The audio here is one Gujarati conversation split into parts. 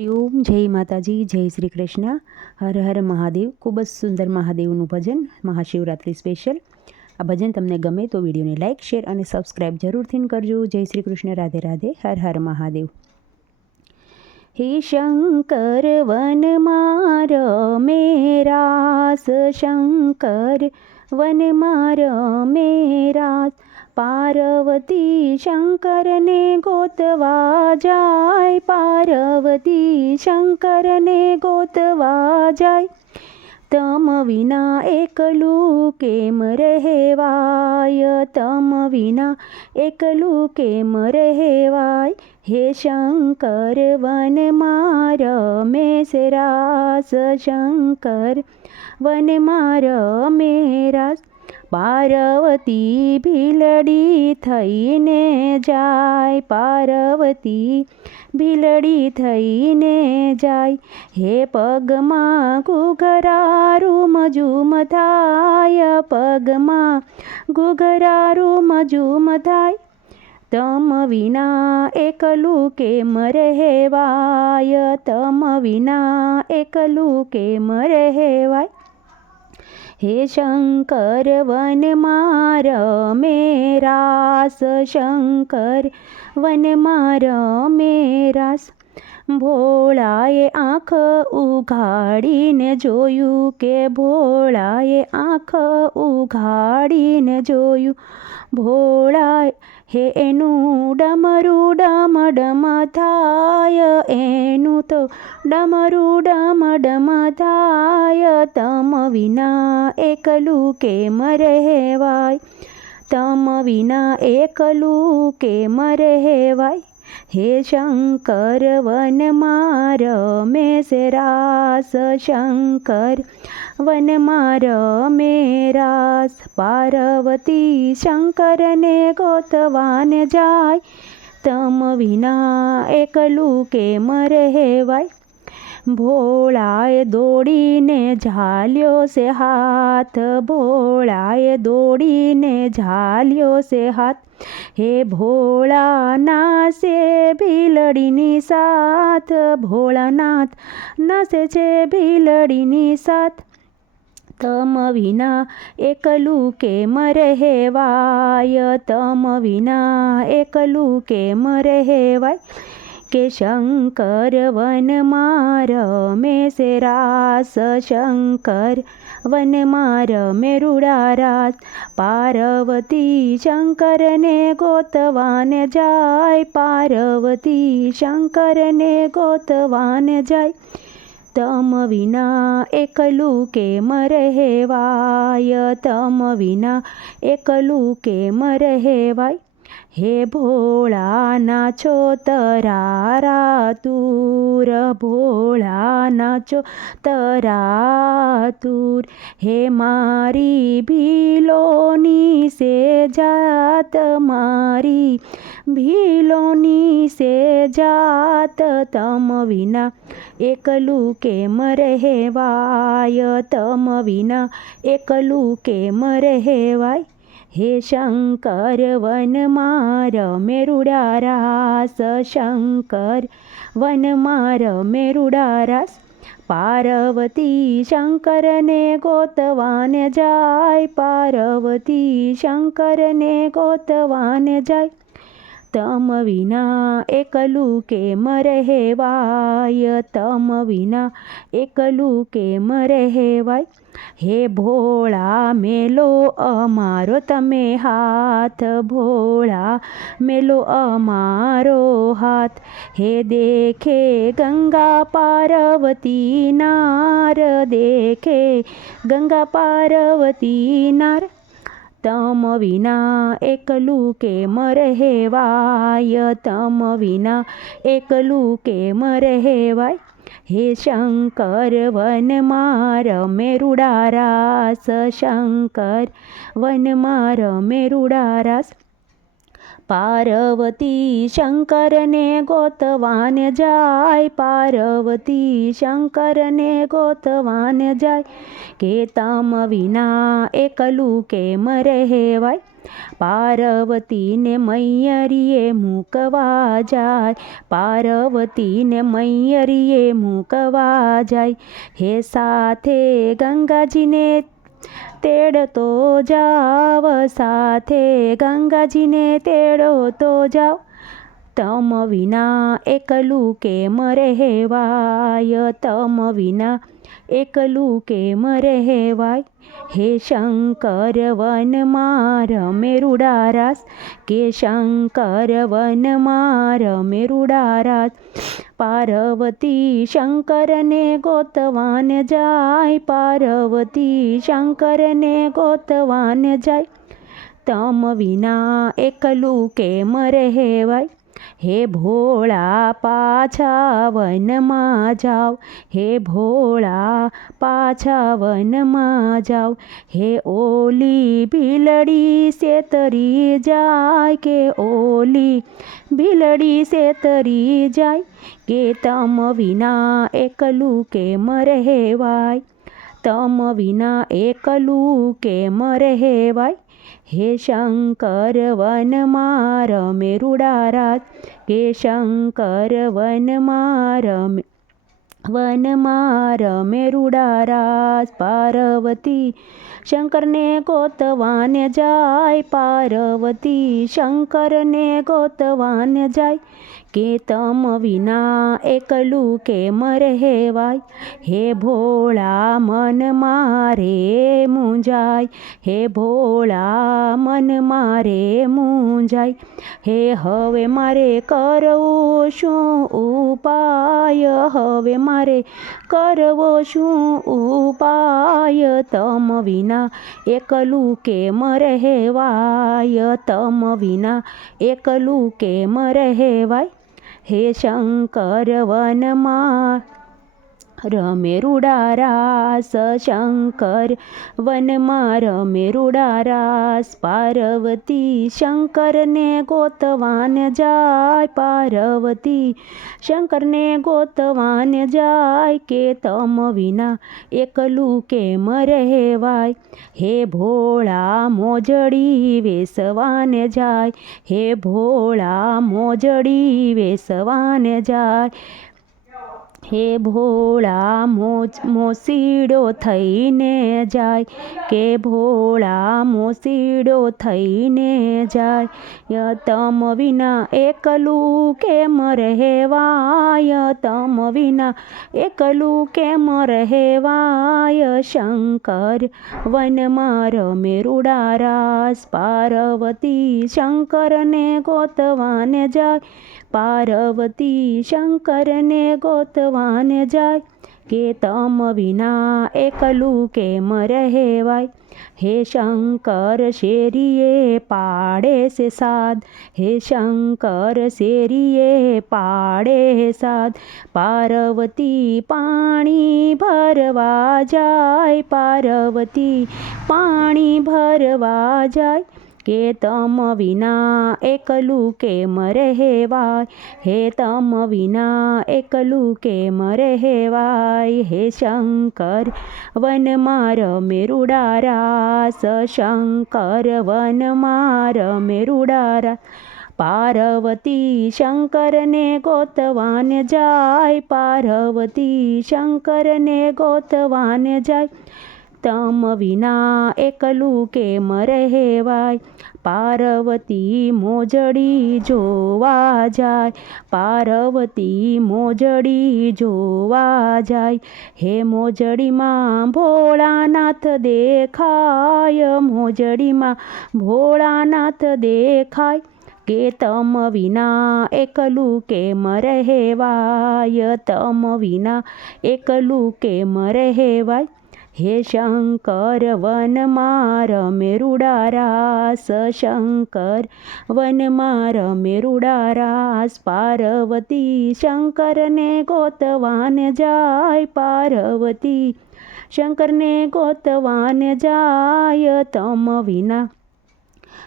ઓમ જય માતાજી, જય શ્રી કૃષ્ણ, હર હર મહાદેવ। ખૂબ જ સુંદર મહાદેવનું ભજન, મહાશિવરાત્રિ સ્પેશિયલ। આ ભજન તમને ગમે તો વિડીયોને લાઇક, શેર અને સબસ્ક્રાઈબ જરૂરથી કરજો। જય શ્રી કૃષ્ણ, રાધે રાધે, હર હર મહાદેવ। હે શંકર વનમાં રમે રાસ, શંકર વનમાં રમે રાસ, પાર્વતી શંકરને ગોતવા જાય, પાર્વતી શંકરને ગોતવા જાય। તમ વિના એકલું કેમ રહેવાય, તમ વિના એકલું કેમ રહેવાય। હે શંકર વનમાં રમે છે રાસ, શંકર વનમાં રમે રાસ, પાર્વતી ભીલડી થઈને જાય, પાર્વતી ભીલડી થઈને જાય। હે પગમાં ઘૂઘરા રૂમ ઝૂમ થાય, પગમાં ઘૂઘરા રૂમ ઝૂમ થાય। તમ વિના એકલું કેમ રહેવાય, તમ વિના એકલું કેમ રહેવાય। હે શંકર વનમાં રમે રાસ, શંકર વનમાં રમે રાસ, ભોળાએ આંખ ઉઘાડીને જોયું કે, ભોળાએ આંખ ઉઘાડીને જોયું, ભોળા હે એનું ડમરું ડમ ડમ થાય, એનું તો ડમરું ડમ ડમ થાય। તમ વિના એકલું કેમ રહેવાય, તમ વિના એકલું કેમ રહેવાય। હે શંકર વનમાં રમે છે રાસ, શંકર વનમાં રમે રાસ, પાર્વતી શંકરને ગોતવાને જાય, તમ વિના એકલું કેમ રહેવાય। ભોળાએ દોડીને ઝાલ્યો છે હાથ, ભોળાએ દોડીને ઝાલ્યો છે હાથ, હે ભોળાનાથ છે ભીલડીની સાથ, ભોળાનાથ નાસે છે ભીલડીની સાથ। તમ વિના એકલું કેમ રહેવાય, તમ વિના એકલું કેમ રહેવાય। કે શંકર વનમાં રમે છે રાસ, શંકર વનમાં રમે રૂડા રાસ, પાર્વતી શંકરને ગોતવાને જાય, પાર્વતી શંકરને ગોતવાને જાય। તમ વિના એકલું કેમ રહેવાય, તમ વિના એકલું કેમ રહેવાય। હે ભોળાના છો તરારા તુર, ભોળાના છો તરારા તુર, હે મારી ભીલોની સે જાત, મારી ભીલોની સે જાત। તમ વિના એકલું કેમ રહેવાય, તમ વિના એકલું કેમ રહેવાય। હે શંકર વનમાં રમે રૂડા રાસ, શંકર વનમાં રમે રૂડા રાસ, પાર્વતી શંકરને ગોતવાને જાય, પાર્વતી શંકરને ગોતવાને જાય। તમ વિના એકલું કેમ રહેવાય, તમ વિના એકલું કેમ રહેવાય। હે ભોળા મેલો અમારો તમે હાથ, ભોળા મેલો અમારો હાથ, હે દેખે ગંગા પાર્વતી નાર, દેખે ગંગા પાર્વતી નાર। તમ વિના એકલું કેમ રહેવાય, તમ વિના એકલું કેમ રહેવાય। હે શંકર વનમાં રમે રૂડા રાસ, શંકર વનમાં રમે રૂડા રાસ, પાર્વતી શંકરને ગોતવાને જાય, પાર્વતી શંકરને ગોતવાને જાય। કે તમ વિના એકલું કેમ રહેવાય, પાર્વતીને મૈયરીએ મૂકવા જાય, પાર્વતીને મૈયરીએ મૂકવા જાય. હે સાથે ગંગાજીને તેડતો જાવ, સાથે ગંગાજીને તેડતો જાવ. તમ વિના એકલું કેમ રહેવાય, તમ વિના એકલું કેમ રહેવાય. હે શંકર વનમાં રમે રૂડારાસ, કે શંકર વનમાં રમે રૂડારાસ. પાર્વતી શંકરને ગોતવાન જાય, પાર્વતી શંકરને ગોતવાન જાય. તમ વિના એકલું કેમ રહેવાય. હે ભોળા પાછા વનમાં જાવ, હે ભોળા પાછા વનમાં જાવ. હે ઓલી ભીલડી સેતરી જાય, કે ઓલી ભીલડી સેતરી જાય. કે તમ વિના એકલું કેમ રહેવાય, તમ વિના એકલું કેમ રહેવાય. હે શંકર વનમાં રમે રૂડારાસ, કે શંકર વનમાં રમે રૂડારાસ. પાર્વતી શંકરને ગોતવાને જાય, પાર્વતી શંકરને ગોતવાને જાય. કે તમ વિના એકલું કેમ રહેવાય. હે ભોળા મન મારે મૂંઝાય, હે ભોળા મન મારે મૂંઝાય. હે હવે મારે કરવું શું ઉપાય, હવે મારે કરવો શું ઉપાય. તમ વિના એકલું કેમ રહેવાય, તમ વિના એકલું કેમ રહેવાય. હે શંકર વનમાં રમે રૂડારાસ, શંકર વનમાં રમે રૂડારાસ. પાર્વતી શંકરને ગોતવાન જાય, પાર્વતી શંકરને ગોતવાન જાય. કે તમ વિના એકલું કેમ રહેવાય. હે ભોળા મોજડી વેસવાને જાય, હે ભોળા મોજડી વેસવાને જાય. હે ભોળા મોસીડો થઈને જાય, કે ભોળા મોસીડો થઈને જાય. તમ વિના એકલું કેમ રહેવાય, તમ વિના એકલું કેમ રહેવાય. શંકર વનમાં રમે રૂડારાસ, પાર્વતી શંકરને ગોતવાને જાય, પાર્વતી શંકરને ગોતવાને જાય. કે તમ વિના એકલું કેમ રહેવાય. હે શંકર શેરીએ પાડે છે સાદ, હે શંકર શેરીએ પાડે સાદ. પાર્વતી પાણી ભરવા જાય, પાર્વતી પાણી ભરવા જાય. કે તમ વિના એકલું કેમ રહેવાય, હે તમ વિના એકલું કેમ રહેવાય. હે શંકર વનમાં રમે રૂડારાસ, શંકર વનમાં રમે રૂડારાસ. પાર્વતી શંકરને ગોતવાને જાય, પાર્વતી શંકરને ગોતવાને જાય. તમ વિના એકલું કેમ રહેવાય. પાર્વતી મોજડી જોવા જાય, પાર્વતી મોજડી જોવા જાય. હે મોજડીમાં ભોળાનાથ દેખાય, મોજડીમાં ભોળાનાથ દેખાય. કે તમ વિના એકલું કેમ રહેવાય, તમ વિના એકલું કેમ રહેવાય. હે શંકર વનમાં રમે રૂડારાસ, શંકર વનમાં રમે રૂડારાસ. પાર્વતી શંકરને ગોતવાને જાય, પાર્વતી શંકરને ગોતવાને જાય. તમ વિના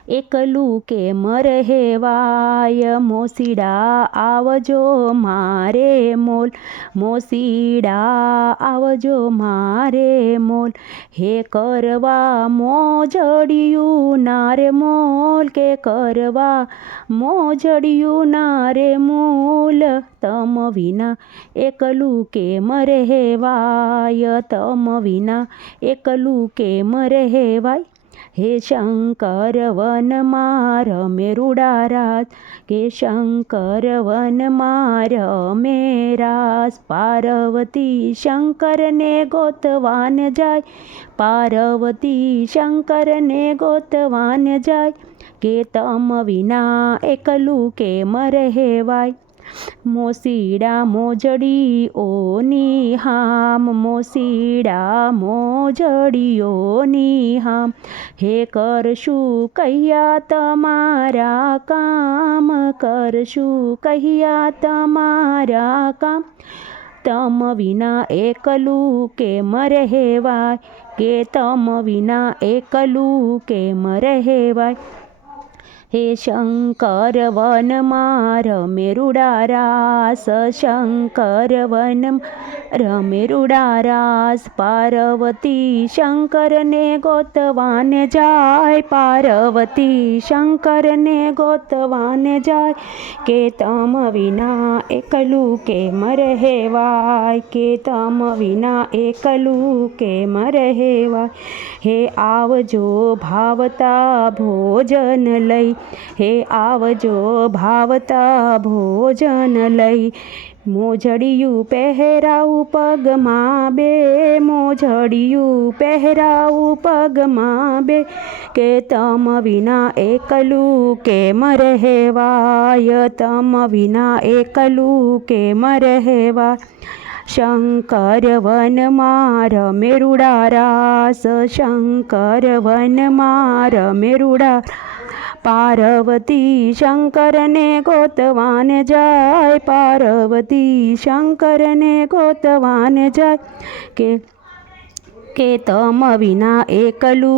એકલું કેમ રહેવાય મોસીડા આવજો મારે મોલ મોસીડા આવજો મારે મોલ હે કરવા મોજડિયું નારે મોલ કે કરવા મોજડિયું નારે મોલ તમ વિના એકલું કેમ રહેવાય તમ વિના એકલું કેમ રહેવાય હે શંકર વનમાં રમે રૂડારાસ કે શંકર વનમાં રમે રાસ પાર્વતી શંકરને ગોતવાન જાય પાર્વતી શંકરને ગોતવાન જાય કે તમ વિના એકલું કેમ રહેવાય મોસીડા મોજડીઓની હામ મોસીડા મોજડીઓની હામ હે કરશું કહિયા તમારા કામ કરશું કહિયા તમારા કામ તમ વિના એકલું કેમ રહેવાય કે તમ વિના એકલું કેમ રહેવાય હે શંકર વનમાં રમે રૂડારાસ શંકર વનમાં રમે રૂડારાસ પાર્વતી શંકરને ગોતવાને જાય પાર્વતી શંકરને ગોતવાને જાય કે તમ વિના એકલું કેમ રહેવાય કે તમ વિના એકલું કેમ રહેવાય હે આવજો ભાવતા ભોજન લઈ હે આવજો ભાવતા ભોજન લઈ મોજડિયું પહેરાવું પગમાં બે મોજડિયું પહેરાવું પગમાં બે કે તમ વિના એકલું કેમ રહેવાય તમ વિના એકલું કેમ રહેવાય શંકર વનમાં રમે રૂડારાસ શંકર વનમાં રમે રૂડારાસ પાર્વતી શંકરને ગોતવાને જાય પાર્વતી શંકરને ગોતવાને જાય કે તમ વિના એકલું